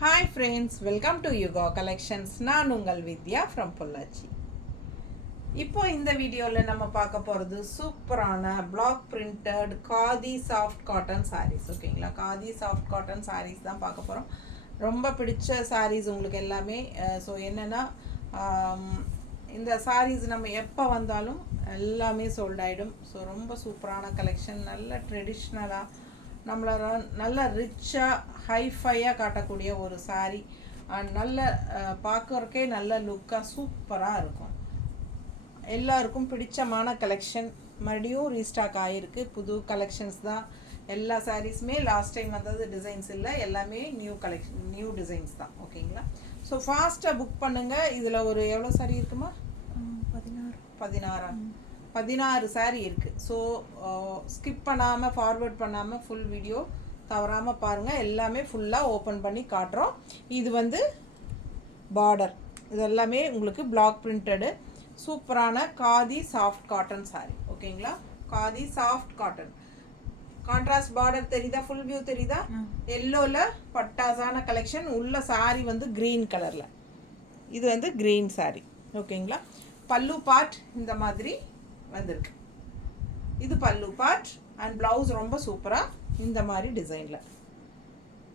Hi friends, welcome to Yuga collections. நான் உங்கள் வித்யா from Pollachi. இப்போ இந்த வீடியோவில் நம்ம பார்க்க போகிறது சூப்பரான block printed Khadi soft cotton saris. ஓகேங்களா, காதி சாஃப்ட் காட்டன் சாரீஸ் தான் பார்க்க போகிறோம். ரொம்ப பிடிச்ச சாரீஸ் உங்களுக்கு எல்லாமே. ஸோ என்னென்னா, இந்த சாரீஸ் நம்ம எப்போ வந்தாலும் எல்லாமே சோல்ட் ஆகிடும். ஸோ ரொம்ப சூப்பரான கலெக்ஷன், நல்ல ட்ரெடிஷ்னலாக நம்மளை நல்ல ரிச்சாக ஹைஃபையாக காட்டக்கூடிய ஒரு சாரீ. நல்ல பார்க்குறக்கே நல்ல லுக்காக சூப்பராக இருக்கும். எல்லாருக்கும் பிடிச்சமான கலெக்ஷன் மறுபடியும் ரீஸ்டாக் ஆகிருக்கு. புது கலெக்ஷன்ஸ் தான். எல்லா சாரீஸுமே லாஸ்ட் டைம் வந்தது டிசைன்ஸ் இல்லை, எல்லாமே நியூ கலெக்ஷன், நியூ டிசைன்ஸ் தான். ஓகேங்களா, ஸோ ஃபாஸ்ட்டாக புக் பண்ணுங்கள். இதில் ஒரு எவ்வளோ சாரீ இருக்குமா? 16 சாரீ இருக்குது. ஸோ ஸ்கிப் பண்ணாமல், ஃபார்வர்ட் பண்ணாமல் ஃபுல் வீடியோ தவறாமல் பாருங்கள். எல்லாமே ஃபுல்லாக ஓப்பன் பண்ணி காட்டுறோம். இது வந்து பார்டர், இது எல்லாமே உங்களுக்கு பிளாக் பிரிண்டடு சூப்பரான காதி சாஃப்ட் காட்டன் சாரீ. ஓகேங்களா, khadi soft cotton. Contrast border தெரியுதா? ஃபுல் வியூ தெரியுதா? எல்லோவில் பட்டாசான கலெக்ஷன். உள்ள சாரீ வந்து க்ரீன் கலரில், இது வந்து க்ரீன் சாரீ. ஓகேங்களா, பல்லு பார்ட் இந்த மாதிரி வந்திருக்கு. இது பல்லு பார்ட் அண்ட் ப்ளவுஸ் ரொம்ப சூப்பராக இந்த மாதிரி டிசைனில்.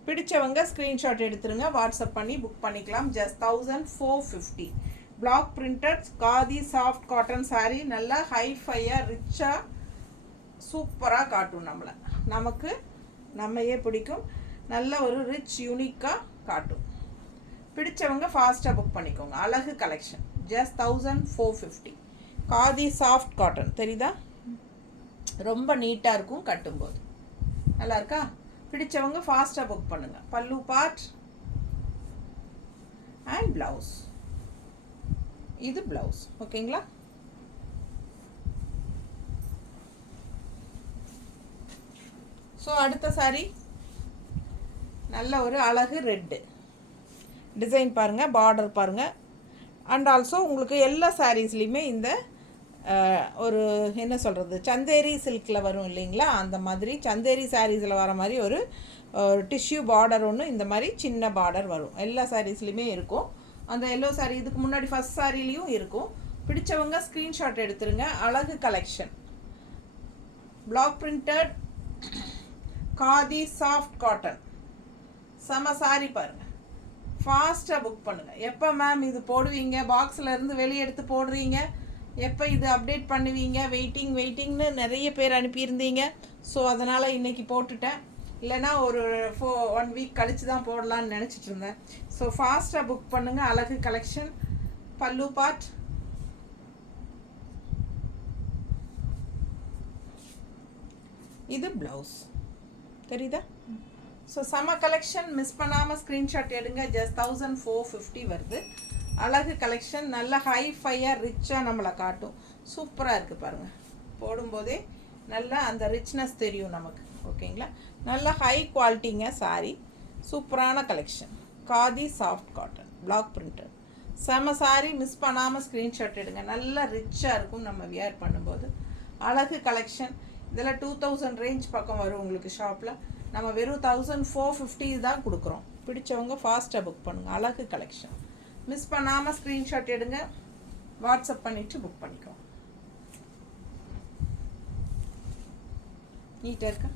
பிடிச்சவங்க ஸ்க்ரீன்ஷாட் எடுத்துருங்க, வாட்ஸ்அப் பண்ணி புக் பண்ணிக்கலாம். Just 1450. Block printed Khadi soft cotton sari. நல்லா ஹைஃபையாக ரிச்சாக சூப்பராக காட்டும். நமக்கு நம்மையே பிடிக்கும். நல்ல ஒரு ரிச் யூனிக்காக காட்டும். பிடிச்சவங்க ஃபாஸ்ட்டாக புக் பண்ணிக்கோங்க. அழகு collection. Just 1450. Khadi soft cotton தெரியுதா? ரொம்ப நீட்டாக இருக்கும் கட்டும்போது. நல்லா இருக்கா? பிடிச்சவங்க ஃபாஸ்ட்டாக புக் பண்ணுங்கள். பல்லு பார்ட் அண்ட் ப்ளவுஸ். இது ப்ளவுஸ். ஓகேங்களா, ஸோ அடுத்த சாரி நல்ல ஒரு அழகு ரெட்டு டிசைன் பாருங்கள், பார்டர் பாருங்கள். அண்ட் ஆல்சோ உங்களுக்கு எல்லா சாரீஸ்லேயுமே இந்த ஒரு என்ன சொல்கிறது, சந்தேரி சில்கில் வரும் இல்லைங்களா, அந்த மாதிரி சந்தேரி சாரீஸில் வர மாதிரி ஒரு டிஷ்யூ பார்டர் ஒன்று இந்த மாதிரி சின்ன பார்டர் வரும். எல்லா சாரீஸ்லேயுமே இருக்கும். அந்த எல்லோ சாரீ இதுக்கு முன்னாடி ஃபஸ்ட் சாரீலேயும் இருக்கும். பிடிச்சவங்க ஸ்க்ரீன்ஷாட் எடுத்துருங்க. அழகு collection. Block printed Khadi soft cotton. செம சாரீ பாருங்கள். ஃபாஸ்ட்டாக புக் பண்ணுங்கள். எப்போ மேம் இது போடுவீங்க? பாக்ஸில் இருந்து வெளியே எடுத்து போடுறீங்க, எப்போ இது அப்டேட் பண்ணுவீங்க? வெயிட்டிங்னு நிறைய பேர் அனுப்பியிருந்தீங்க. ஸோ அதனால் இன்றைக்கி போட்டுட்டேன். இல்லைனா ஒரு 1 வீக் கழித்து தான் போடலான்னு நினச்சிட்டு இருந்தேன். ஸோ ஃபாஸ்ட்டாக புக் பண்ணுங்கள். அழகு கலெக்ஷன். பல்லு பார்ட், இது ப்ளவுஸ் தெரியுதா? ஸோ செம கலெக்ஷன். மிஸ் பண்ணாமல் ஸ்க்ரீன்ஷாட் எடுங்க. ஜஸ்ட் 1450 வருது. அழகு கலெக்ஷன். நல்ல ஹைஃபையாக ரிச்சாக நம்மளை காட்டும். சூப்பராக இருக்குது பாருங்கள். போடும்போதே நல்லா அந்த ரிச்னஸ் தெரியும் நமக்கு. ஓகேங்களா, நல்ல ஹை குவாலிட்டிங்க சாரீ. சூப்பரான collection. Khadi soft cotton block printed. செம சாரீ. மிஸ் பண்ணாமல் ஸ்க்ரீன்ஷாட் எடுங்க. நல்லா ரிச்சாக இருக்கும் நம்ம வியர் பண்ணும்போது. அழகு கலெக்ஷன். இதில் 2000 ரேஞ்ச் பக்கம் வரும் உங்களுக்கு ஷாப்பில். நம்ம வெறும் 1450 தான் கொடுக்குறோம். பிடிச்சவங்க ஃபாஸ்ட்டாக புக் பண்ணுங்கள். அழகு கலெக்ஷன். மிஸ் பண்ணாமல் ஸ்க்ரீன்ஷாட் எடுங்க, வாட்ஸ்அப் பண்ணிவிட்டு புக் பண்ணிக்கோங்க. நீட்டாக இருக்கா?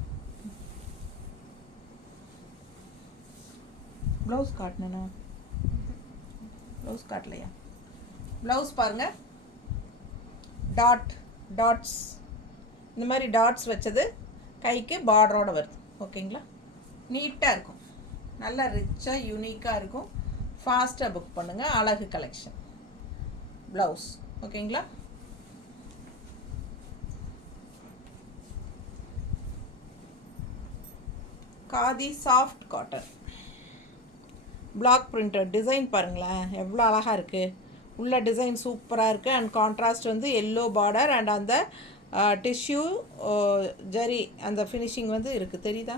ப்ளவுஸ் காட்டணுண்ணா? ப்ளவுஸ் காட்டலையா? ப்ளவுஸ் பாருங்கள். டாட்ஸ் இந்த மாதிரி டாட்ஸ் வச்சது கைக்கு பார்டரோடு வருது. ஓகேங்களா, நீட்டாக இருக்கும். நல்லா ரிச்சாக யூனிக்காக இருக்கும். ஃபாஸ்ட்டாக புக் பண்ணுங்கள். அழகு கலெக்ஷன். ப்ளவுஸ். ஓகேங்களா, khadi soft cotton block printed. Design பாருங்களேன் எவ்வளோ அழகாக இருக்குது. உள்ள டிசைன் சூப்பராக இருக்குது. அண்ட் கான்ட்ராஸ்ட் வந்து எல்லோ பார்டர் அண்ட் அந்த டிஷ்யூ ஜரி அந்த ஃபினிஷிங் வந்து இருக்குது. தெரியுதா?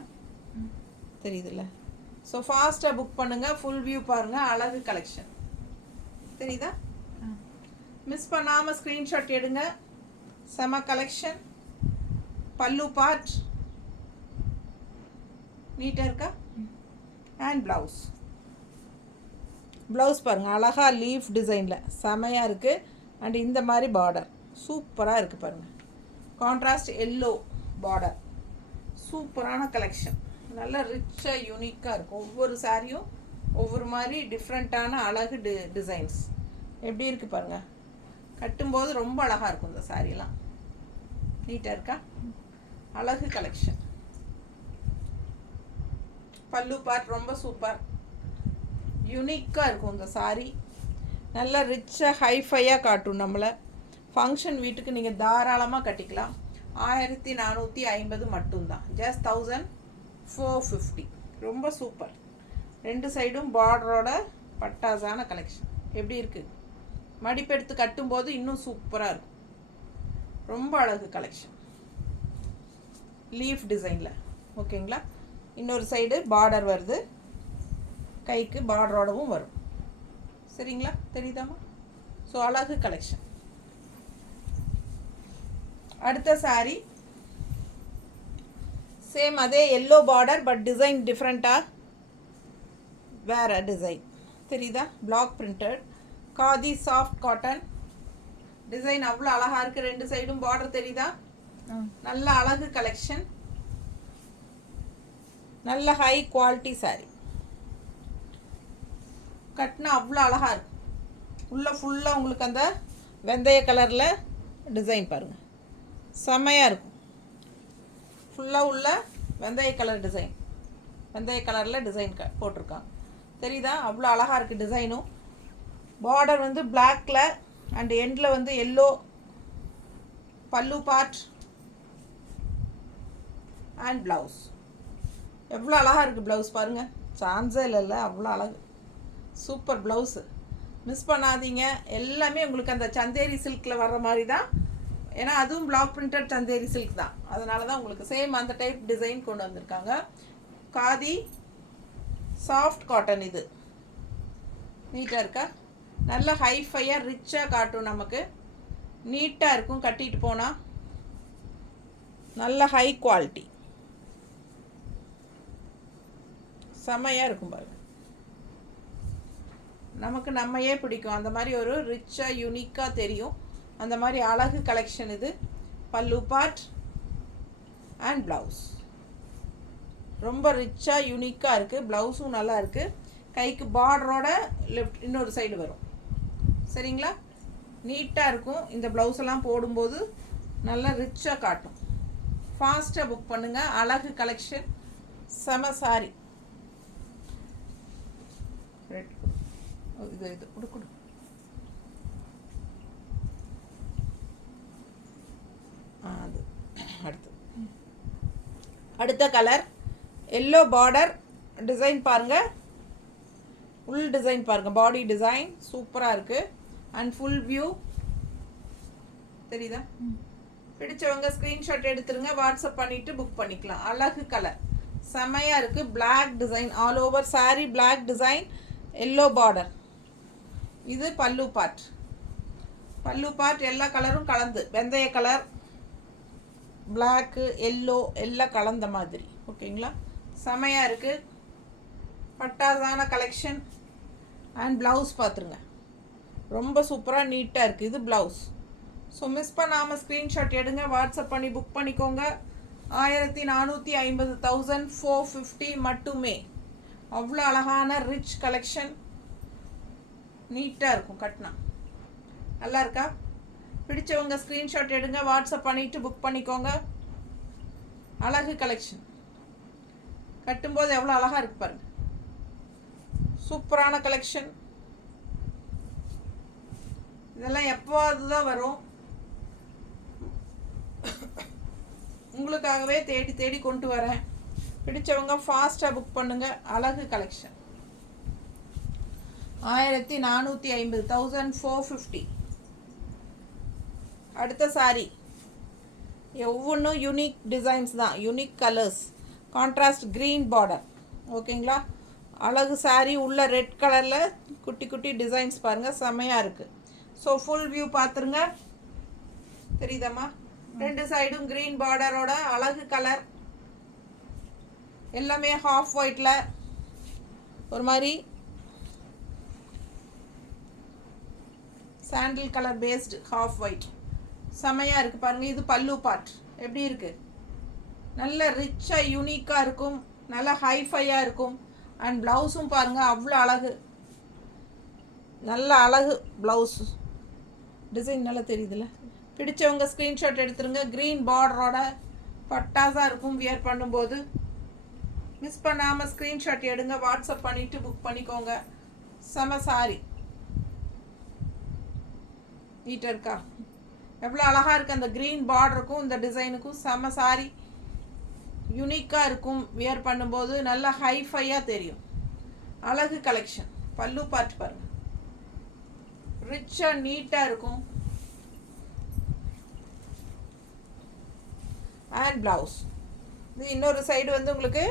தெரியுதுல்ல? ஸோ ஃபாஸ்ட்டாக புக் பண்ணுங்கள். ஃபுல் வியூ பாருங்கள். அழகு கலெக்ஷன் தெரியுதா? மிஸ் பண்ணாமல் ஸ்க்ரீன்ஷாட் எடுங்க. செம கலெக்ஷன். பல்லு பார்ட் நீட்டாக இருக்கா? And blouse. ப்ளவுஸ் பாருங்கள் அழகாக லீஃப் டிசைனில் செமையாக இருக்குது. அண்ட் இந்த மாதிரி பார்டர் சூப்பராக இருக்குது பாருங்கள். கான்ட்ராஸ்ட் எல்லோ பார்டர், சூப்பரான கலெக்ஷன். நல்லா ரிச்சாக யூனிக்காக இருக்கும். ஒவ்வொரு சாரியும் ஒவ்வொரு மாதிரி டிஃப்ரெண்ட்டான அழகு டிசைன்ஸ் எப்படி இருக்குது பாருங்கள். கட்டும்போது ரொம்ப அழகாக இருக்கும் இந்த சாரீலாம். நீட்டாக இருக்கா? அழகு கலெக்ஷன். பல்லு பார்ட் ரொம்ப சூப்பர் யூனிக்காக இருக்கும் இந்த சாரீ. நல்லா ரிச்சாக ஹைஃபையாக காட்டும். நம்மளை ஃபங்க்ஷன் வீட்டுக்கு நீங்கள் தாராளமாக கட்டிக்கலாம். 1450 மட்டும்தான், ஜஸ்ட் 1450. ரொம்ப சூப்பர். ரெண்டு சைடும் பார்டரோட பட்டாசான கலெக்ஷன். எப்படி இருக்குது? மடிப்பெடுத்து கட்டும்போது இன்னும் சூப்பராக இருக்கும். ரொம்ப அழகு கலெக்ஷன் லீஃப் டிசைனில். ஓகேங்களா? இன்னொரு சைடு பார்டர் வருது, கைக்கு பார்டரோடவும் வரும். சரிங்களா? தெரியுதாம்மா? ஸோ அழகு கலெக்ஷன். அடுத்த சாரீ சேம் அதே எல்லோ பார்டர், பட் டிசைன் டிஃப்ரெண்ட்டாக வேறு டிசைன். தெரியுதா? Block printed Khadi soft cotton design. அவ்வளோ அழகாக இருக்குது. ரெண்டு சைடும் பார்டர் தெரியுதா? நல்ல அழகு கலெக்ஷன். நல்ல ஹை குவாலிட்டி சாரீ. கட்டினா அவ்வளோ அழகாக இருக்கும். உள்ளே ஃபுல்லாக உங்களுக்கு அந்த வெந்தய கலரில் டிசைன் பாருங்கள், செம்மையாக இருக்கும். ஃபுல்லாக உள்ள வெந்தய கலர் டிசைன், வெந்தய கலரில் டிசைன் போட்டிருக்காங்க. தெரியுதா? அவ்வளோ அழகாக இருக்குது டிசைனும். பார்டர் வந்து பிளாக்ல அண்ட் எண்டில் வந்து எல்லோ. பல்லு பார்ட் அண்ட் ப்ளவுஸ். எவ்வளோ அழகாக இருக்குது ப்ளவுஸ் பாருங்கள். சான்ஸே இல்லைல்ல, அவ்வளோ அழகு. Super blouse. மிஸ் பண்ணாதீங்க. எல்லாமே உங்களுக்கு அந்த சந்தேரி சில்கில் வர்ற மாதிரி தான். ஏன்னா அதுவும் பிளாக் பிரிண்டட் சந்தேரி சில்க் தான். அதனால தான் உங்களுக்கு சேம் அந்த டைப் டிசைன் கொண்டு வந்திருக்காங்க. Khadi soft cotton. இது நீட்டாக இருக்கா? நல்ல ஹைஃபையாக ரிச்சாக காட்டும். நமக்கு நீட்டாக இருக்கும் கட்டிட்டு போனால். நல்ல ஹை குவாலிட்டி, செம்மையாக இருக்கும் பாருங்க. நமக்கு நம்மையே பிடிக்கும். அந்த மாதிரி ஒரு ரிச்சாக யூனிக்காக தெரியும். அந்த மாதிரி அழகு கலெக்ஷன் இது. பல்லு பார்ட் அண்ட் ப்ளவுஸ் ரொம்ப ரிச்சாக யூனிக்காக இருக்குது. ப்ளவுஸும் நல்லா இருக்குது. கைக்கு பார்டரோட லெஃப்ட் இன்னொரு சைடு வரும். சரிங்களா? நீட்டாக இருக்கும். இந்த ப்ளவுஸ் எல்லாம் போடும்போது நல்லா ரிச்சாக காட்டும். ஃபாஸ்ட்டாக புக் பண்ணுங்கள். அழகு கலெக்ஷன், செம சாரி. இது இது கொடு கொடு. அது அடுத்த கலர் எல்லோ பார்டர் டிசைன் பாருங்கள். ஃபுல் டிசைன் பாருங்கள். பாடி டிசைன் சூப்பராக இருக்குது. அண்ட் ஃபுல் வியூ தெரியுதா? பிடிச்சவங்க ஸ்க்ரீன்ஷாட் எடுத்துருங்க, வாட்ஸ்அப் பண்ணிவிட்டு புக் பண்ணிக்கலாம். அழகு கலர், செமையாக இருக்குது. Block design all over sari. Block design, yellow border. இது பல்லு பார்ட். பல்லு பார்ட் எல்லா கலரும் கலந்து, வெந்தய கலர், பிளாக்கு, எல்லோ எல்லாம் கலந்த மாதிரி. ஓகேங்களா? செமையாக இருக்குது. பட்டாசான கலெக்ஷன். அண்ட் ப்ளவுஸ் பார்த்துருங்க, ரொம்ப சூப்பராக நீட்டாக இருக்குது. இது ப்ளவுஸ். ஸோ மிஸ் பண்ணாமல் ஸ்க்ரீன்ஷாட் எடுங்க, வாட்ஸ்அப் பண்ணி புக் பண்ணிக்கோங்க. 1450, 1450 மட்டுமே. அவ்வளோ அழகான ரிச் கலெக்ஷன். நீட்டாக இருக்கும் கட்டினா. நல்லா இருக்கா? பிடிச்சவங்க ஸ்க்ரீன்ஷாட் எடுங்க, வாட்ஸ்அப் பண்ணிவிட்டு புக் பண்ணிக்கோங்க. அழகு கலெக்ஷன். கட்டும்போது எவ்வளோ அழகாக இருக்கு பாருங்க. சூப்பரான கலெக்ஷன். இதெல்லாம் எப்போது தான் வரும். உங்களுக்காகவே தேடி தேடி கொண்டு வரேன். பிடிச்சவங்க ஃபாஸ்ட்டாக புக் பண்ணுங்க. அழகு கலெக்ஷன். 1450, 1450. அடுத்த சாரி ஒவ்வொன்றும் யூனிக் டிசைன்ஸ் தான், unique colours. Contrast green border. ஓகேங்களா? அழகு சாரி. உள்ள ரெட் கலரில் குட்டி குட்டி டிசைன்ஸ் பாருங்கள், செம்மையாக இருக்குது. ஸோ ஃபுல் வியூ பார்த்துருங்க. தெரியுதாம்மா? ரெண்டு சைடும் க்ரீன் பார்டரோட அழகு கலர். எல்லாமே ஹாஃப் ஒயிட்டில் ஒரு மாதிரி சாண்டில் கலர் பேஸ்டு ஹாஃப் ஒயிட் செமையாக இருக்குது பாருங்கள். இது பல்லு பார்ட் எப்படி இருக்குது, நல்ல ரிச்சாக யூனிக்காக இருக்கும், நல்லா ஹைஃபையாக இருக்கும். அண்ட் ப்ளவுஸும் பாருங்கள் அவ்வளோ அழகு, நல்ல அழகு ப்ளவுஸ் டிசைன் நல்லா தெரியுதுல்ல. பிடிச்சவங்க ஸ்க்ரீன்ஷாட் எடுத்துருங்க. க்ரீன் பார்டரோட பட்டாஸாக இருக்கும் வியர் பண்ணும்போது. மிஸ் பண்ணாமல் ஸ்க்ரீன்ஷாட் எடுங்க, வாட்ஸ்அப் பண்ணிவிட்டு புக் பண்ணிக்கோங்க. செம சாரி நீட்டாக இருக்கா, எவ்வளோ அழகாக இருக்குது. அந்த க்ரீன் பார்டருக்கும் இந்த டிசைனுக்கும் செம சாரி யூனிக்காக இருக்கும். வியர் பண்ணும்போது நல்லா ஹைஃபையாக தெரியும். அழகு கலெக்ஷன். பல்லு பார்ட் பாருங்கள், ரிச்சாக நீட்டாக இருக்கும். அண்ட் ப்ளவுஸ் இது இன்னொரு சைடு வந்து உங்களுக்கு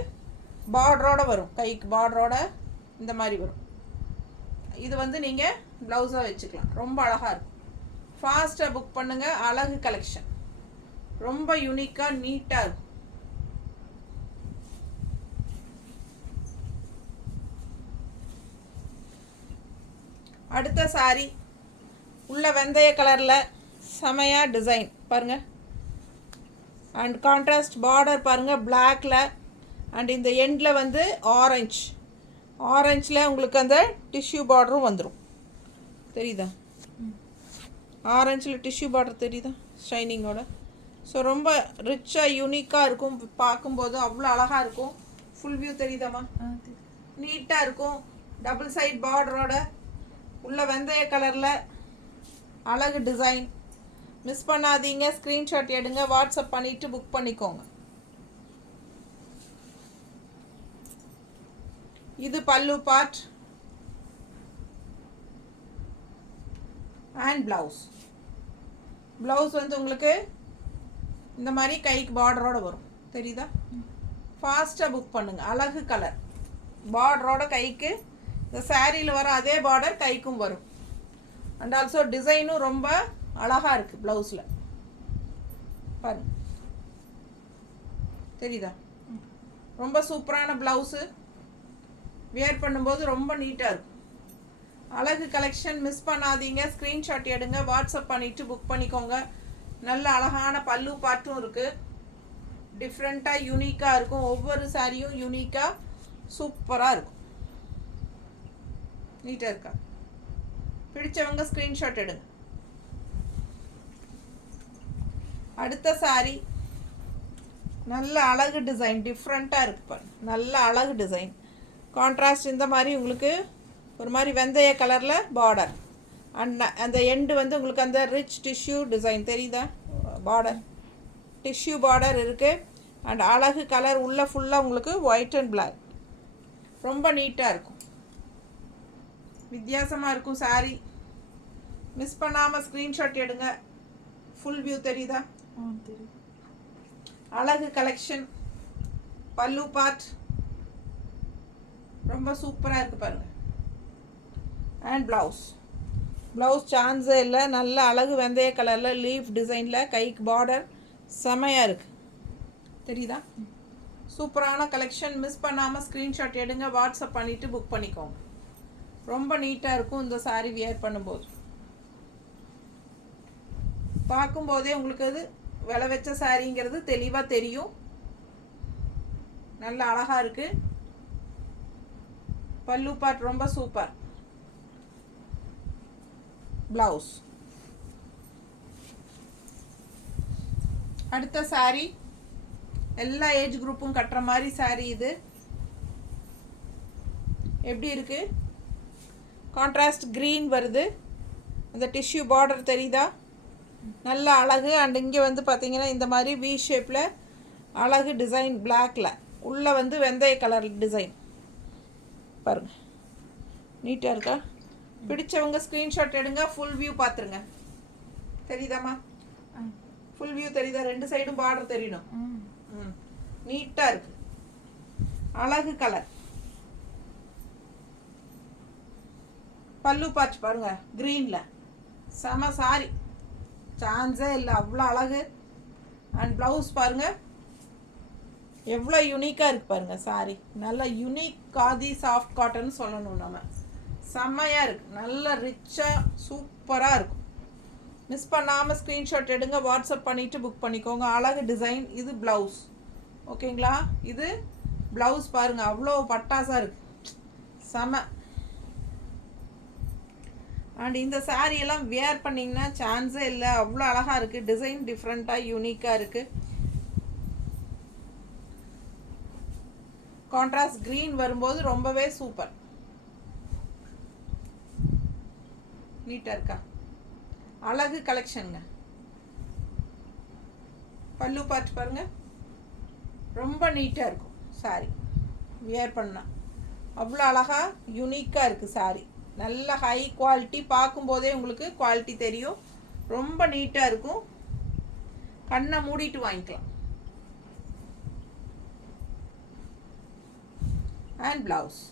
பார்டரோட வரும், கைக்கு பார்டரோட இந்த மாதிரி வரும். இது வந்து நீங்கள் ப்ளவுஸாக வச்சுக்கலாம், ரொம்ப அழகாக இருக்கும். ஃபாஸ்ட்டாக புக் பண்ணுங்கள். அழகு கலெக்ஷன் ரொம்ப யூனிக்காக நீட்டாக இருக்கும். அடுத்த சாரி உள்ள வெந்தய கலரில் செமையாக டிசைன் பாருங்கள். அண்ட் கான்ட்ராஸ்ட் பார்டர் பாருங்கள் பிளாக்கில். அண்ட் இந்த எண்டில் வந்து ஆரஞ்சில் உங்களுக்கு அந்த டிஷ்யூ பார்டரும் வந்துடும். தெரியுதா, ஆரஞ்சில் டிஷ்யூ பார்டர் தெரியுதா ஷைனிங்கோட. ஸோ ரொம்ப ரிச்சாக யூனிக்காக இருக்கும், பார்க்கும்போது அவ்வளோ அழகாக இருக்கும். ஃபுல் வியூ தெரியுதாம்மா, நீட்டாக இருக்கும். டபுள் சைட் பார்டரோட உள்ள வெந்தய கலரில் அழகு டிசைன். மிஸ் பண்ணாதீங்க, ஸ்க்ரீன்ஷாட் எடுங்க, வாட்ஸ்அப் பண்ணிவிட்டு புக் பண்ணிக்கோங்க. இது பல்லு பார்ட் அண்ட் ப்ளவுஸ் வந்து உங்களுக்கு இந்த மாதிரி கைக்கு பார்டரோட வரும். தெரியுதா, ஃபாஸ்ட்டாக புக் பண்ணுங்கள். அழகு கலர் பார்டரோட கைக்கு இந்த சாரியில் வர அதே பார்டர் கைக்கும் வரும். அண்ட் ஆல்சோ டிசைனும் ரொம்ப அழகாக இருக்குது ப்ளவுஸில் பாருங்க. தெரியுதா, ரொம்ப சூப்பரான ப்ளவுஸு. வியர் பண்ணும்போது ரொம்ப நீட்டாக இருக்கும். அழகு கலெக்ஷன். மிஸ் பண்ணாதீங்க, ஸ்க்ரீன்ஷாட் எடுங்க, வாட்ஸ்அப் பண்ணிவிட்டு புக் பண்ணிக்கோங்க. நல்ல அழகான பல்லு பார்ட்டும் இருக்குது, டிஃப்ரெண்ட்டாக யூனிக்காக இருக்கும். ஒவ்வொரு சாரியும் யூனிக்காக சூப்பராக இருக்கும். நீட்டாக இருக்கா, பிடிச்சவங்க ஸ்க்ரீன்ஷாட் எடுங்க. அடுத்த சாரி நல்ல அழகு டிசைன், டிஃப்ரெண்ட்டாக இருக்குது பாருங்க. நல்ல அழகு டிசைன், கான்ட்ராஸ்ட் இந்த மாதிரி உங்களுக்கு ஒரு மாதிரி வெந்தய கலரில் பார்டர். அண்ட் அந்த எண்டு வந்து உங்களுக்கு அந்த ரிச் டிஷ்யூ டிசைன் தெரியுதா, பார்டர் டிஷ்யூ பார்டர் இருக்குது. அண்ட் அழகு கலர் உள்ள ஃபுல்லாக உங்களுக்கு ஒயிட் அண்ட் பிளாக், ரொம்ப நீட்டாக இருக்கும், வித்தியாசமாக இருக்கும் சாரி. மிஸ் பண்ணாமல் ஸ்க்ரீன்ஷாட் எடுங்க. ஃபுல் வியூ தெரியுதா, அழகு கலெக்ஷன். பல்லு பார்ட் ரொம்ப சூப்பராக இருக்குது பாருங்கள். அண்ட் ப்ளவுஸ் சான்ஸே இல்லை, நல்ல அழகு வெந்தய கலரில் லீஃப் டிசைனில் கைக்கு பார்டர் செமையாக இருக்குது. தெரியுதா, சூப்பரான கலெக்ஷன். மிஸ் பண்ணாமல் ஸ்க்ரீன்ஷாட் எடுங்க, வாட்ஸ்அப் பண்ணிவிட்டு புக் பண்ணிக்கோங்க. ரொம்ப நீட்டாக இருக்கும் இந்த சாரீ வியர் பண்ணும்போது. பார்க்கும்போதே உங்களுக்கு அது விலை வச்ச சாரிங்கிறது தெளிவாக தெரியும். நல்ல அழகாக இருக்குது. பல்லு பார்ட் ரொம்ப சூப்பர். ப்ளவுஸ். அடுத்த சாரி எல்லா ஏஜ் குரூப்பும் கட்டுற மாதிரி சாரி. இது எப்படி இருக்கு, கான்ட்ராஸ்ட் க்ரீன் வருது, அந்த டிஷ்யூ பார்டர் தெரியுதா, நல்ல அழகு. அண்ட் இங்கே வந்து பார்த்தீங்கன்னா இந்த மாதிரி வி ஷேப்பில் அழகு டிசைன் பிளாக்ல, உள்ளே வந்து வெந்தய கலர் டிசைன் பாருங்கள். நீட்டாக இருக்கா, பிடிச்சவங்க ஸ்க்ரீன்ஷாட் எடுங்க, ஃபுல் வியூ பார்த்துருங்க. தெரியுதாம்மா, ஃபுல் வியூ தெரியுதா, ரெண்டு சைடும் பார்டர் தெரியணும். நீட்டாக இருக்கு, அழகு கலர். பல்லு பார்த்து பாருங்க க்ரீனில், செம சாரி, சான்ஸே இல்லை, அவ்வளோ அழகு. அண்ட் ப்ளவுஸ் பாருங்கள் எவ்வளோ யூனிக்காக இருக்குது பாருங்கள் சாரி. நல்ல யூனிக் காதி சாஃப்ட் காட்டன் சொல்லணும் நம்ம. செம்மையாக இருக்குது, நல்ல ரிச்சாக சூப்பராக இருக்கும். மிஸ் பண்ணாமல் ஸ்க்ரீன்ஷாட் எடுங்க, வாட்ஸ்அப் பண்ணிவிட்டு புக் பண்ணிக்கோங்க. அழகு டிசைன். இது ப்ளவுஸ். ஓகேங்களா? இது ப்ளவுஸ் பாருங்கள், அவ்வளோ பட்டாசாக இருக்குது, செம. அண்ட் இந்த சாரீ எல்லாம் வியர் பண்ணிங்கன்னா சான்ஸே இல்லை, அவ்வளோ அழகாக இருக்குது. டிசைன் டிஃப்ரெண்ட்டாக யூனிக்காக இருக்குது. கான்ட்ராஸ்ட் க்ரீன் வரும்போது ரொம்பவே சூப்பர். நீட்டாக இருக்கா? அழகு கலெக்ஷனுங்க. பல்லு பார்த்து பாருங்கள், ரொம்ப நீட்டாக இருக்கும் சாரி. வியர் பண்ணால் அவ்வளோ அழகாக யூனிக்காக இருக்குது சாரி. நல்ல ஹை குவாலிட்டி, பார்க்கும்போதே உங்களுக்கு குவாலிட்டி தெரியும். ரொம்ப நீட்டாக இருக்கும். கண்ணை மூடிட்டு வாங்கிக்கலாம். And blouse.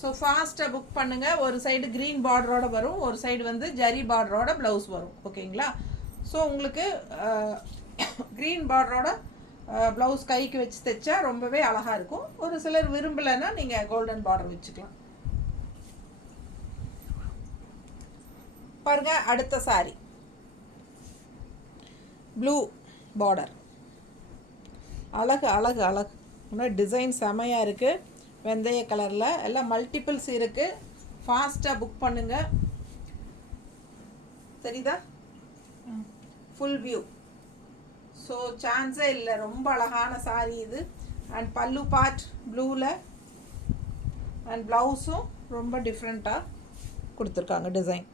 ஸோ ஃபாஸ்ட்டாக புக் பண்ணுங்கள். ஒரு சைடு க்ரீன் பார்டரோட வரும், ஒரு சைடு வந்து ஜரி பார்டரோட ப்ளவுஸ் வரும். ஓகேங்களா? ஸோ உங்களுக்கு க்ரீன் பார்டரோட ப்ளவுஸ் கைக்கு வச்சு தைச்சா ரொம்பவே அழகாக இருக்கும். ஒரு சிலர் விரும்பலைன்னா நீங்கள் கோல்டன் பார்டர் வச்சுக்கலாம். பாருங்க, அடுத்த சாரி ப்ளூ பார்டர். அழகு அழகு அழகு. இன்னும் டிசைன் செமையாக இருக்குது. வெந்தய கலரில் எல்லாம் மல்டிபிள்ஸ் இருக்குது. ஃபாஸ்ட்டாக புக் பண்ணுங்கள். தெரியுதா? Full view. ஸோ சான்ஸே இல்லை, ரொம்ப அழகான சாரீ இது. அண்ட் பல்லு பார்ட் ப்ளூவில், அண்ட் ப்ளவுஸும் ரொம்ப டிஃப்ரெண்ட்டாக கொடுத்துருக்காங்க. டிசைன்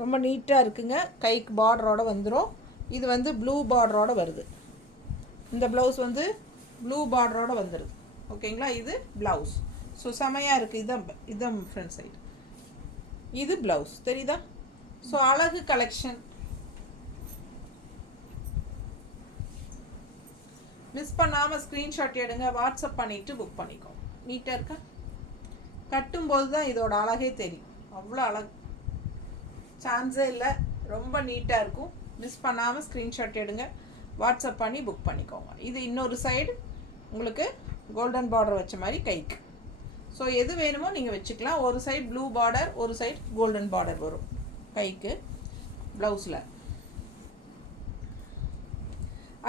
ரொம்ப நீட்டாக இருக்குங்க. கைக்கு பார்டரோடு வந்துடும். இது வந்து ப்ளூ பார்டரோடு வருது. இந்த ப்ளவுஸ் வந்து ப்ளூ பார்டரோடு வந்துடுது. ஓகேங்களா? இது ப்ளவுஸ். ஸோ செமையாக இருக்குது. இதான் ஃப்ரண்ட் சைடு. இது ப்ளவுஸ். தெரியுதா? ஸோ அழகு கலெக்ஷன். மிஸ் பண்ணாமல் ஸ்க்ரீன்ஷாட் எடுங்க, வாட்ஸ்அப் பண்ணிவிட்டு புக் பண்ணிக்கோங்க. நீட்டாக இருக்கா? கட்டும்போது தான் இதோட அழகே தெரியும். அவ்வளோ அழகு, சான்ஸே இல்லை. ரொம்ப நீட்டாக இருக்கும். மிஸ் பண்ணாமல் ஸ்க்ரீன்ஷாட் எடுங்க, வாட்ஸ்அப் பண்ணி புக் பண்ணிக்கோங்க. இது இன்னொரு சைடு உங்களுக்கு கோல்டன் பார்டர் வச்ச மாதிரி கைக்கு. ஸோ எது வேணுமோ நீங்கள் வச்சுக்கலாம். ஒரு சைடு ப்ளூ பார்டர், ஒரு சைடு கோல்டன் பார்டர் வரும் கைக்கு ப்ளவுஸில்.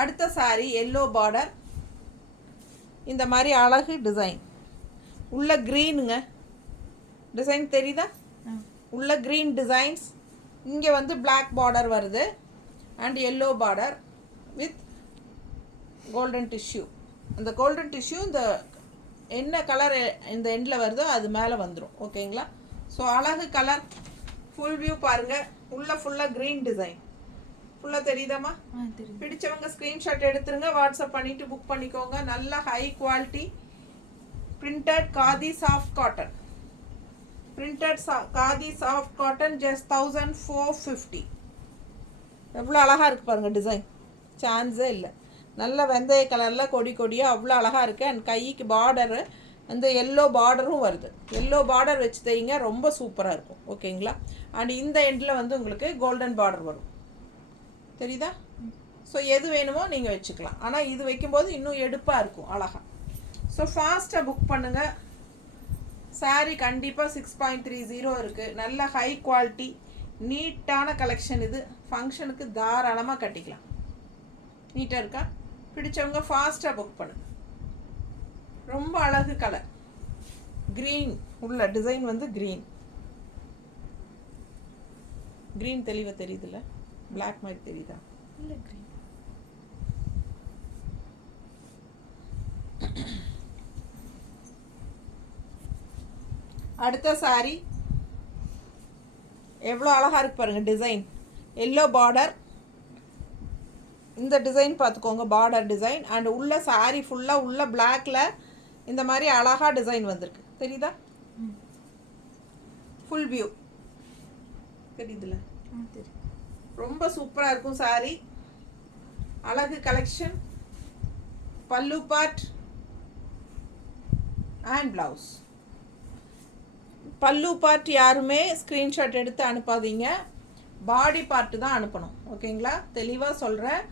அடுத்த சாரி எல்லோ பார்டர். இந்த மாதிரி அழகு டிசைன். உள்ள க்ரீனுங்க டிசைன். தெரியுதா? உள்ள க்ரீன் டிசைன்ஸ். இங்கே வந்து பிளாக் பார்டர் வருது. And yellow border with golden tissue. அந்த கோல்டன் டிஷ்யூ இந்த என்ன கலர் இந்த எண்டில் வருதோ அது மேலே வந்துடும். ஓகேங்களா? ஸோ அழகு கலர். ஃபுல் வியூ பாருங்கள். உள்ள ஃபுல்லாக க்ரீன் டிசைன். ஃபுல்லாக தெரியுதாம்மா? பிடிச்சவங்க ஸ்க்ரீன்ஷாட் எடுத்துருங்க, வாட்ஸ்அப் பண்ணிவிட்டு புக் பண்ணிக்கோங்க. நல்ல high quality printed Khadi soft cotton. Printed Khadi soft cotton just 1450. எவ்வளோ அழகாக இருக்குது பாருங்கள் டிசைன். சான்ஸே இல்லை. நல்ல வெந்தய கலரில் கொடி கொடியாக அவ்வளோ அழகாக இருக்குது. அண்ட் கைக்கு பார்டரு அந்த எல்லோ பார்டரும் வருது. எல்லோ பார்டர் வச்சு தைங்க, ரொம்ப சூப்பராக இருக்கும். ஓகேங்களா? அண்ட் இந்த எண்டில் வந்து உங்களுக்கு கோல்டன் பார்டர் வரும். தெரியுதா? ஸோ எது வேணுமோ நீங்கள் வச்சுக்கலாம். ஆனால் இது வைக்கும்போது இன்னும் எடுப்பாக இருக்கும், அழகாக. ஸோ ஃபாஸ்ட்டாக புக் பண்ணுங்கள். சாரீ கண்டிப்பாக 6.30 இருக்குது. நல்ல ஹை குவாலிட்டி நீட்டான கலெக்ஷன். இது ஃபங்க்ஷனுக்கு தாராளமாக கட்டிக்கலாம். நீட்டாக இருக்கா? பிடிச்சவங்க ஃபாஸ்ட்டாக புக் பண்ணுங்கள். ரொம்ப அழகு கலர். க்ரீன் உள்ள டிசைன் வந்து க்ரீன். க்ரீன் தெளிவாக தெரியுதுல்ல? பிளாக் மாதிரி தெரியுதா? இல்லை, க்ரீன். அடுத்த சாரி எவ்வளோ அழகாக இருக்கு பாருங்கள் டிசைன். Yellow border. இந்த டிசைன் பார்த்துக்கோங்க, பார்டர் டிசைன். அண்ட் உள்ள சாரி ஃபுல்லாக உள்ள பிளாக்ல இந்த மாதிரி அழகாக டிசைன் வந்திருக்கு. தெரியுதா? ஃபுல் வியூ தெரியுதுல்ல? ரொம்ப சூப்பராக இருக்கும் சாரி. அழகு கலெக்ஷன். பல்லு பார்ட் அண்ட் ப்ளவுஸ். பல்லு பார்ட் யாருமே ஸ்க்ரீன்ஷாட் எடுத்து அனுப்பாதீங்க, பாடி பார்ட்டு தான் அனுப்பணும். ஓகேங்களா? தெளிவாக சொல்கிறேன்.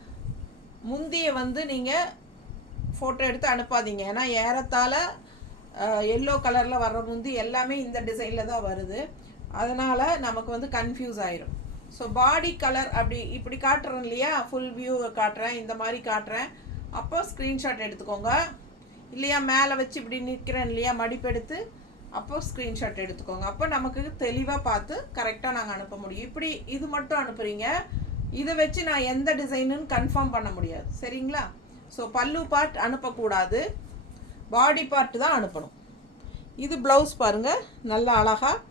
முந்தியை வந்து நீங்கள் ஃபோட்டோ எடுத்து அனுப்பாதீங்க. ஏன்னா ஏறத்தாழ எல்லோ கலரில் வர்ற முந்தி எல்லாமே இந்த டிசைனில் தான் வருது. அதனால் நமக்கு வந்து கன்ஃபியூஸ் ஆயிரும். ஸோ பாடி கலர் அப்படி இப்படி காட்டுறேன் இல்லையா, ஃபுல் வியூவை காட்டுறேன், இந்த மாதிரி காட்டுறேன். அப்போ ஸ்க்ரீன்ஷாட் எடுத்துக்கோங்க. இல்லையா மேலே வச்சு இப்படி நிற்கிறேன் இல்லையா, மடிப்பெடுத்து அப்போ ஸ்க்ரீன்ஷாட் எடுத்துக்கோங்க. அப்போ நமக்கு தெளிவாக பார்த்து கரெக்டாக நாங்கள் அனுப்ப முடியும். இப்படி இது மட்டும் அனுப்புகிறீங்க, இதை வச்சு நான் எந்த டிசைனுன்னு கன்ஃபார்ம் பண்ண முடியாது. சரிங்களா? ஸோ பல்லு பார்ட் அனுப்பக்கூடாது, பாடி பார்ட் தான் அனுப்பணும். இது ப்ளவுஸ் பாருங்கள், நல்லா அழகாக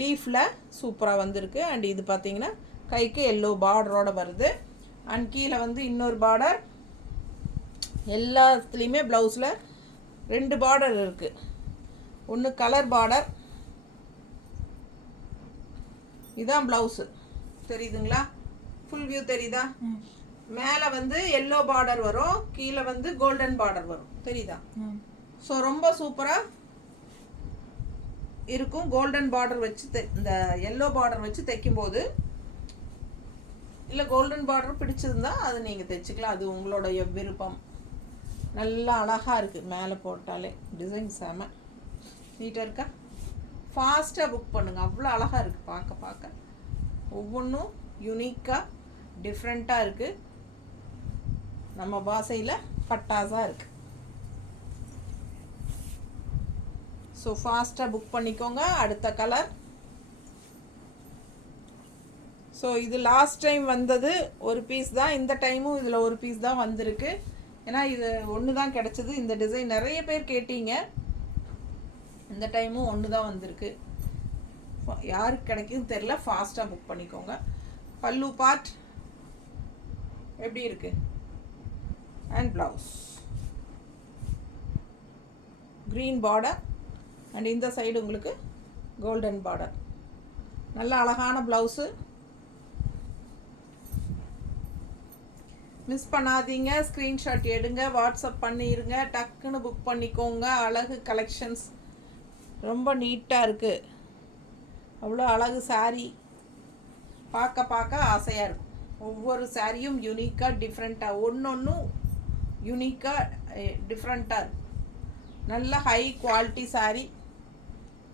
லீஃபில் சூப்பராக வந்திருக்கு. அண்ட் இது பார்த்தீங்கன்னா கைக்கு எல்லோ பார்டரோடு வருது. அண்ட் கீழே வந்து இன்னொரு பார்டர். எல்லாத்துலேயுமே ப்ளவுஸில் 2 பார்டர் இருக்குது. ஒன்று கலர் பார்டர், இதுதான் ப்ளவுஸு. தெரியுதுங்களா? ஃபுல் வியூ தெரியுதா? மேலே வந்து எல்லோ பார்டர் வரும், கீழே வந்து கோல்டன் பார்டர் வரும். தெரியுதா? ஸோ ரொம்ப சூப்பராக இருக்கும். கோல்டன் பார்டர் வச்சு இந்த எல்லோ பார்டர் வச்சு தைக்கும்போது, இல்லை கோல்டன் பார்டர் பிடிச்சிருந்தா அது நீங்கள் தைச்சிக்கலாம், அது உங்களுடைய விருப்பம். நல்லா அழகாக இருக்குது, மேலே போட்டாலே டிசைன் செம நீட்டாக இருக்கா? ஃபாஸ்ட்டாக புக் பண்ணுங்கள், அவ்வளோ அழகாக இருக்குது பார்க்க பார்க்க. ஒவ்வொன்றும் யூனிக்காக டிஃப்ரெண்ட்டாக இருக்குது. நம்ம பாஷையில் பட்டாசாக இருக்குது. ஸோ ஃபாஸ்ட்டாக புக் பண்ணிக்கோங்க. அடுத்த கலர். ஸோ இது லாஸ்ட் டைம் வந்தது ஒரு பீஸ் தான், இந்த டைமும் இதில் ஒரு பீஸ் தான் வந்திருக்கு. ஏன்னா இது ஒன்று தான் கிடச்சிது. இந்த டிசைன் நிறைய பேர் கேட்டீங்க, இந்த டைமும் ஒன்று தான் வந்திருக்கு. யாருக்கு கிடைக்குதுன்னு தெரில, ஃபாஸ்ட்டாக புக் பண்ணிக்கோங்க. பல்லு பார்ட் எப்படி இருக்குது? And blouse green border, and இந்த சைடு உங்களுக்கு கோல்டன் பார்டர். நல்ல அழகான ப்ளவுஸு. மிஸ் பண்ணாதீங்க, ஸ்க்ரீன்ஷாட் எடுங்க, வாட்ஸ்அப் பண்ணிடுங்க, டக்குன்னு புக் பண்ணிக்கோங்க. அழகு கலெக்ஷன்ஸ் ரொம்ப நீட்டாக இருக்குது. அவ்வளோ அழகு சாரீ, பார்க்க பார்க்க ஆசையாக இருக்கும். ஒவ்வொரு சாரியும் யூனிக்காக டிஃப்ரெண்ட்டாக, ஒன்றொன்றும் யூனிக்காக டிஃப்ரெண்ட்டாக இருக்கும். நல்ல ஹை குவாலிட்டி சாரீ.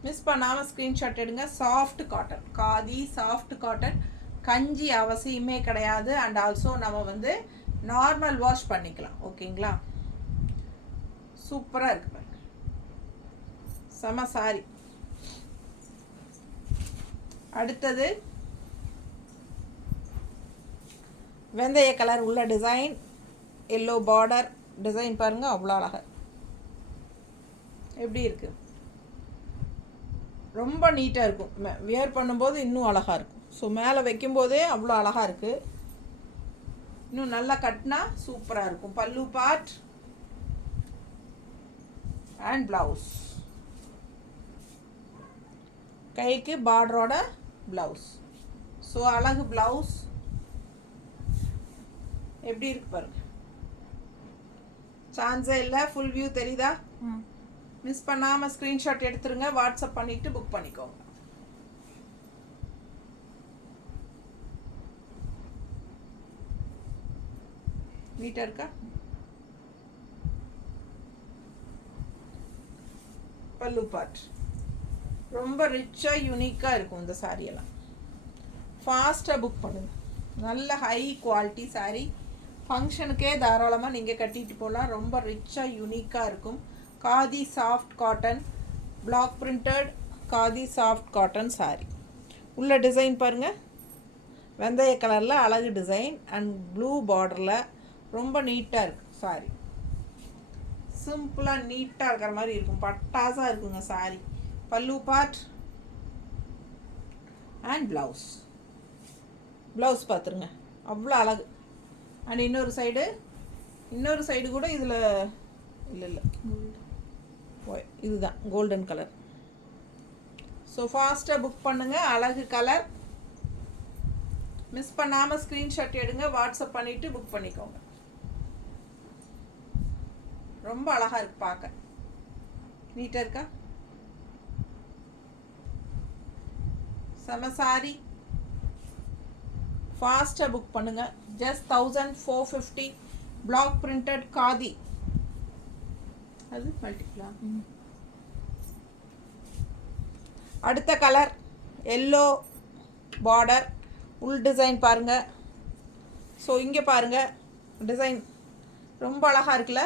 மிஸ் பண்ணாமல் ஸ்க்ரீன்ஷாட் எடுங்க. Soft cotton, khadi soft cotton, கஞ்சி அவசியமே கிடையாது. அண்ட் ஆல்சோ நம்ம வந்து நார்மல் வாஷ் பண்ணிக்கலாம். ஓகேங்களா? சூப்பராக இருக்கு பாருங்க, செம சாரி. அடுத்தது வெந்தய கலர் உள்ள டிசைன், எல்லோ பார்டர் டிசைன் பாருங்கள், அவ்வளோ அழகாக எப்படி இருக்குது. ரொம்ப நீட்டாக இருக்கும், வியர் பண்ணும்போது இன்னும் அழகாக இருக்கும். ஸோ மேலே வைக்கும்போதே அவ்வளோ அழகாக இருக்குது. இன்னும் நல்லா கட்டினா சூப்பராக இருக்கும். பல்லு பார்ட் அண்ட் ப்ளவுஸ், கைக்கு பார்டரோட ப்ளவுஸ். ஸோ அழகு ப்ளவுஸ் எப்படி இருக்கு பாருங்க, சான்ஸே இல்லை. ஃபுல் வியூ தெரியுதா? மிஸ் பண்ணாமல் ஸ்க்ரீன்ஷாட் எடுத்துருங்க, வாட்ஸ்அப் பண்ணிவிட்டு புக் பண்ணிக்கோங்க. நீட்டாக இருக்கா? பல்லு பார்ட் ரொம்ப ரிச்சாக யூனிக்காக இருக்கும் இந்த சாரியெல்லாம். ஃபாஸ்ட்டாக புக் பண்ணுங்கள். நல்ல ஹை குவாலிட்டி சாரீ, ஃபங்க்ஷனுக்கே தாராளமாக நீங்கள் கட்டிட்டு போகலாம். ரொம்ப ரிச்சாக யூனிக்காக இருக்கும். Khadi soft cotton, block printed Khadi soft cotton sari. உள்ள டிசைன் பாருங்கள், வெந்தய கலரில் அழகு டிசைன் அண்ட் ப்ளூ பார்டரில் ரொம்ப நீட்டாக இருக்குது சாரீ. சிம்பிளாக நீட்டாக இருக்கிற மாதிரி இருக்கும், பட்டாசாக இருக்குங்க சாரீ. பல்லு பார்ட் அண்ட் ப்ளவுஸ். ப்ளவுஸ் பார்த்துருங்க, அவ்வளோ அழகு. அண்ட் இன்னொரு சைடு கூட இதில் இல்லை இதுதான் கோல்டன் கலர். ஸோ ஃபாஸ்ட்டாக புக் பண்ணுங்கள். அழகு கலர். மிஸ் பண்ணாமல் ஸ்க்ரீன்ஷாட் எடுங்க, வாட்ஸ்அப் பண்ணிவிட்டு புக் பண்ணிக்கோங்க. ரொம்ப அழகாக இருக்குது பார்க்க, நீட்டாக இருக்கா? செம சாரி. ஃபாஸ்ட்டாக புக் பண்ணுங்கள். ஜஸ்ட் 1450. பிளாக் பிரிண்டட் காதி, அது மல்டிப்ளா அடுத்த கலர் எல்லோ பார்டர், உள் டிசைன் பாருங்கள். ஸோ இங்கே பாருங்கள் டிசைன் ரொம்ப அழகாக இருக்குல்ல,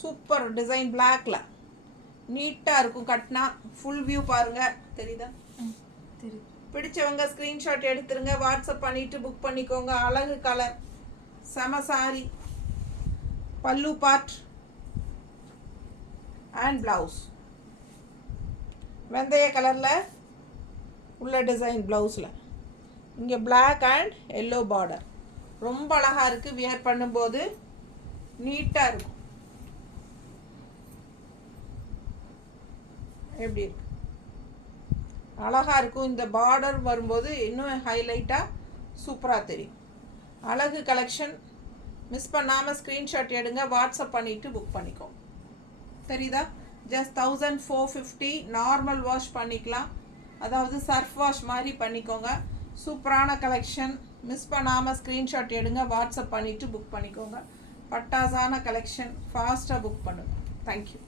சூப்பர் டிசைன். பிளாக்ல நீட்டாக இருக்கும் கட்டினா. ஃபுல் வியூ பாருங்கள், தெரியுதா? பிடிச்சவங்க ஸ்க்ரீன்ஷாட் எடுத்துருங்க, வாட்ஸ்அப் பண்ணிவிட்டு புக் பண்ணிக்கோங்க. அழகு கலர், செம சாரி. பல்லு பார்ட் அண்ட் ப்ளவுஸ் வெந்தய கலரில் உள்ள டிசைன். ப்ளவுஸில் இங்கே பிளாக் அண்ட் எல்லோ பார்டர். ரொம்ப அழகாக இருக்குது. வியர் பண்ணும்போது நீட்டாக இருக்கும். எப்படி இருக்கு? அழகாக இருக்கும். இந்த பார்டர் வரும்போது இன்னும் ஹைலைட்டாக சூப்பராக தெரியும். அழகு கலெக்ஷன். மிஸ் பண்ணாமல் ஸ்க்ரீன்ஷாட் எடுங்க, வாட்ஸ்அப் பண்ணிவிட்டு புக் பண்ணிக்கோங்க. தெரியுதா? ஜஸ்ட் 1450. நார்மல் வாஷ் பண்ணிக்கலாம், அதாவது சர்ஃப் வாஷ் மாதிரி பண்ணிக்கோங்க. சூப்பரான கலெக்ஷன். மிஸ் பண்ணாமல் ஸ்க்ரீன்ஷாட் எடுங்க, வாட்ஸ்அப் பண்ணிவிட்டு புக் பண்ணிக்கோங்க. பட்டாசான கலெக்ஷன். ஃபாஸ்ட்டாக புக் பண்ணுங்கள். தேங்க்யூ.